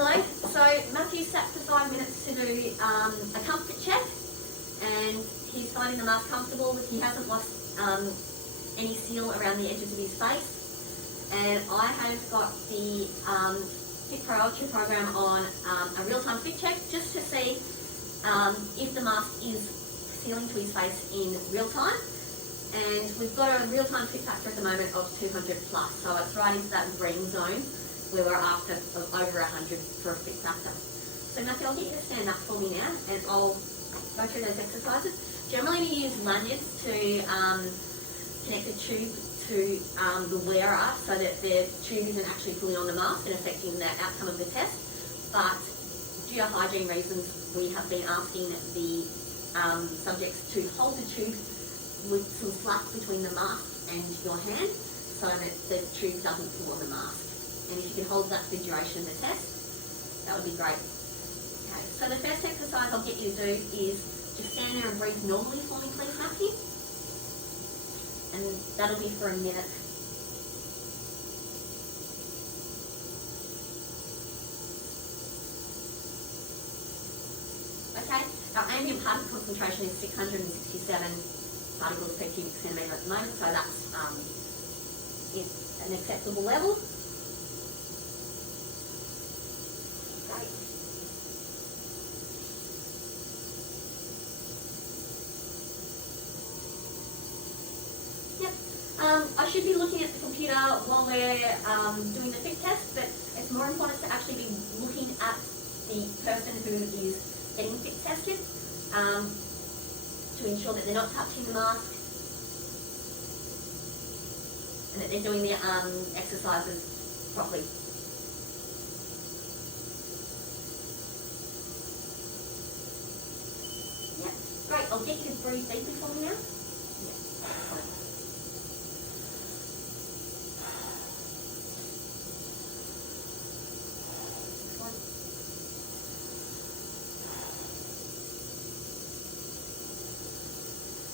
Hello. So Matthew sat for 5 minutes to do a comfort check, and he's finding the mask comfortable. He hasn't lost any seal around the edges of his face. And I have got the Fit Pro Ultra program on a real-time fit check just to see if the mask is sealing to his face in real time. And we've got a real-time fit factor at the moment of 200 plus, so it's right into that green zone where we're after over 100 for a fit factor. So Matthew, I'll get you to stand up for me now, and I'll go through those exercises. Generally we use lanyards to connect the tube to the wearer so that the tube isn't actually pulling on the mask and affecting the outcome of the test. But due to hygiene reasons, we have been asking the subjects to hold the tube with some slack between the mask and your hand so that the tube doesn't pull on the mask. And if you can hold that for the duration of the test, that would be great. Okay, so the first exercise I'll get you to do is just stand there and breathe normally for me, please, Matthew. And that'll be for a minute. Okay, our ambient particle concentration is 667 particles per cubic centimetre at the moment, so that's an acceptable level. Great. Yep. I should be looking at the computer while we're doing the fit test, but it's more important to actually be looking at the person who is getting fit tested to ensure that they're not touching the mask and that they're doing the exercises properly. Yeah, great. I'll get you to breathe deeply for me now. Yeah, excellent.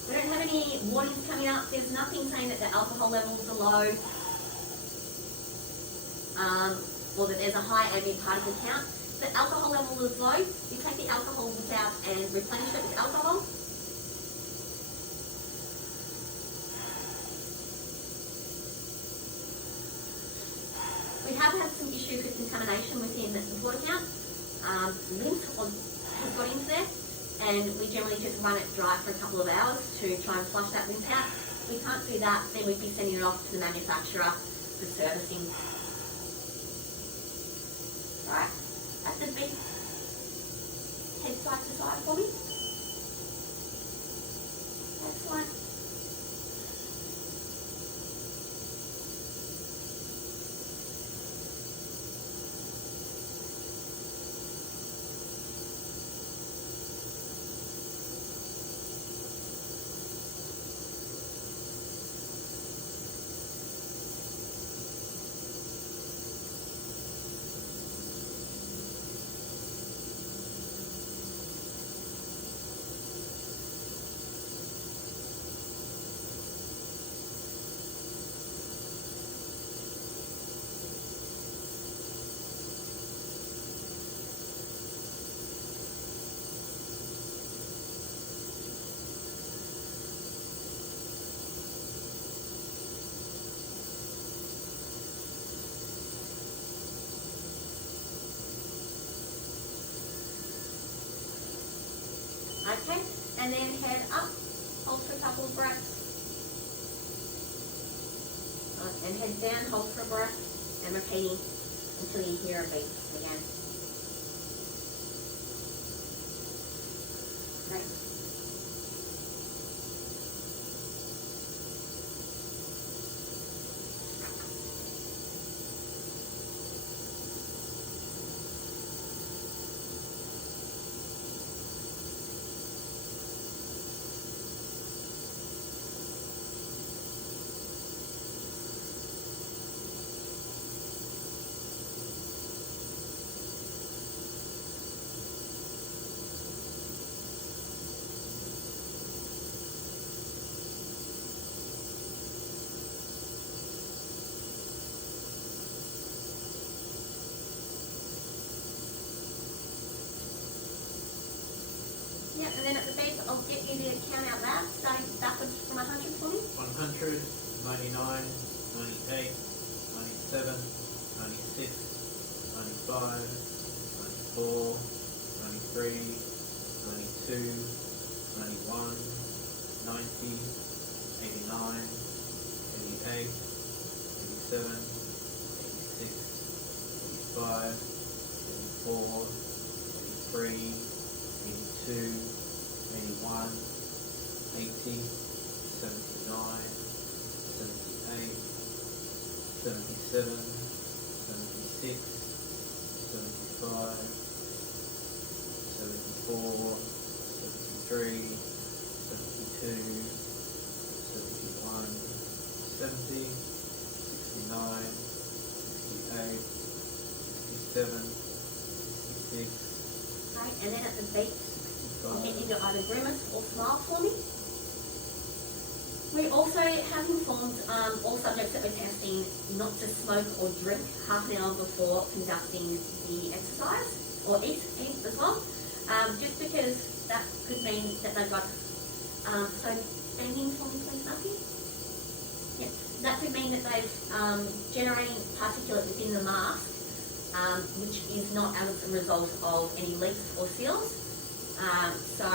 We don't have any warnings coming up. There's nothing saying that the alcohol levels are low or that there's a high ambient particle count. If the alcohol level is low, you take the alcohol out and replenish it with alcohol. We have had some issues with contamination within the water count. Lint has got into there, and we generally just run it dry for a couple of hours to try and flush that lint out. If we can't do that, then we'd be sending it off to the manufacturer for servicing. Right, that's a big head side to side for me. Excellent. Okay, and then head up, hold for a couple of breaths. And head down, hold for a breath, and repeating until you hear a beep again. Great. I'll get you to count out loud, starting backwards from 100 for me. 100, 99, 98, 97, 96, 95, 94, 93, 92, 91, 90, 89, 88, 87, 86, 85, 84, 83, 82, 81, 80, 79, 78, 77, 76, 75, 74, 73, 72, 71, 70, 69, 68, 67, 66, Right, and then at the beat, I'll get you 65, to either grimace or smile for me. We also have informed all subjects that we're testing not to smoke or drink half an hour before conducting the exercise, or eat as well, just because that could mean that they've got, so banging for me please, Matthew. Yeah, that could mean that they've generating particulate within the mask, which is not as a result of any leaks or seals. So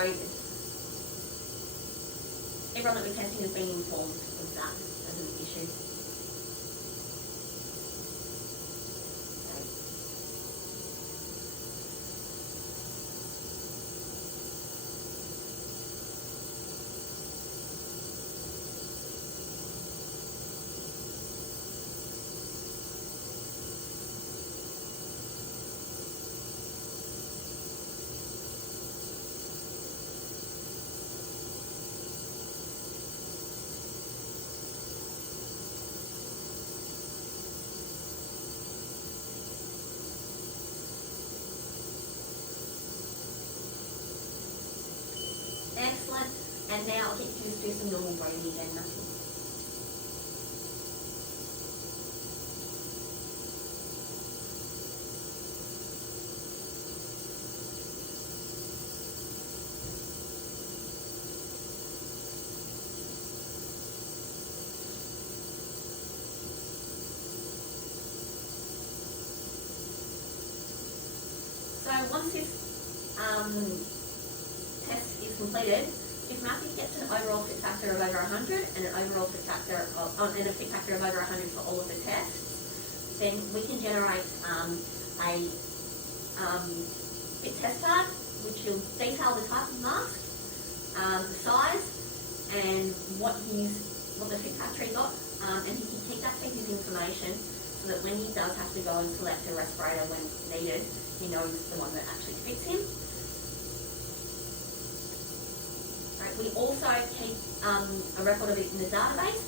everyone that we're testing has been informed of that as an issue. Okay. Excellent. And now I'll get you to just do some normal breathing again, nothing. So once this test is completed, if Matthew gets an overall fit factor of over 100 and an overall fit factor of, and a fit factor of over 100 for all of the tests, then we can generate a fit test card, which will detail the type of mask, the size, and what the fit factor he got, and he can keep that piece of information so that when he does have to go and select a respirator when needed, he knows the one that actually fits him. Right, we also keep a record of it in the database,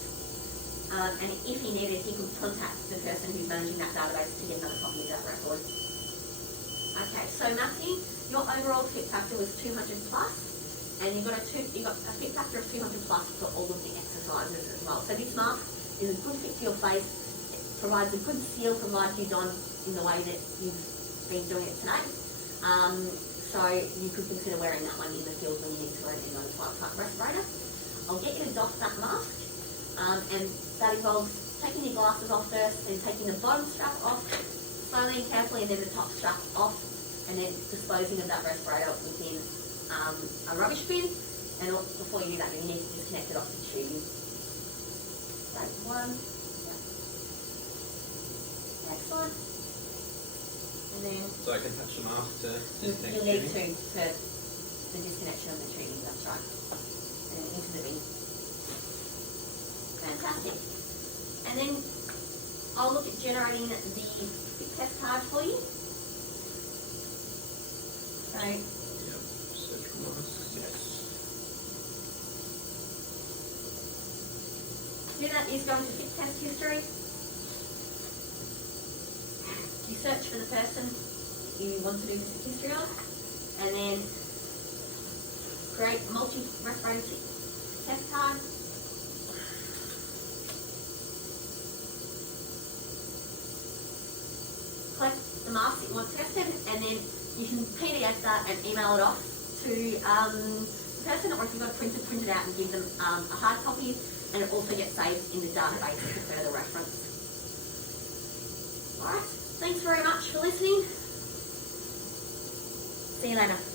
and if he needed, he could contact the person who's managing that database to get another copy of that record. Okay, so Matthew, your overall fit factor was 200 plus, and you got a fit factor of 200 plus for all of the exercises as well. So this mask is a good fit to your face. It provides a good seal from life you've done in the way that you've been doing it today. So you could consider wearing that one in the field when you need to wear an N95 type respirator. I'll get you to doff that mask, and that involves taking your glasses off first, then taking the bottom strap off, slowly and carefully, and then the top strap off, and then disposing of that respirator within a rubbish bin. And before you do that, you need to disconnect it off the tubing. That's one. Yeah. Excellent. And then So I can touch the mask to disconnect you'll need to tubing? for the disconnection of the tubing, that's right. And then into the bin. Fantastic. And then I'll look at generating the fit test card for you. So Yep, surgical mask, yes. to do that is go into fit test history. You search for the person you want to do the history of, and then create multi-respiratory test card. Collect the mask that you want tested, and then you can PDF that and email it off to person, or if you've got a printer, print it out and give them a hard copy, and it also gets saved in the database for further reference. Alright, thanks very much for listening. See you later.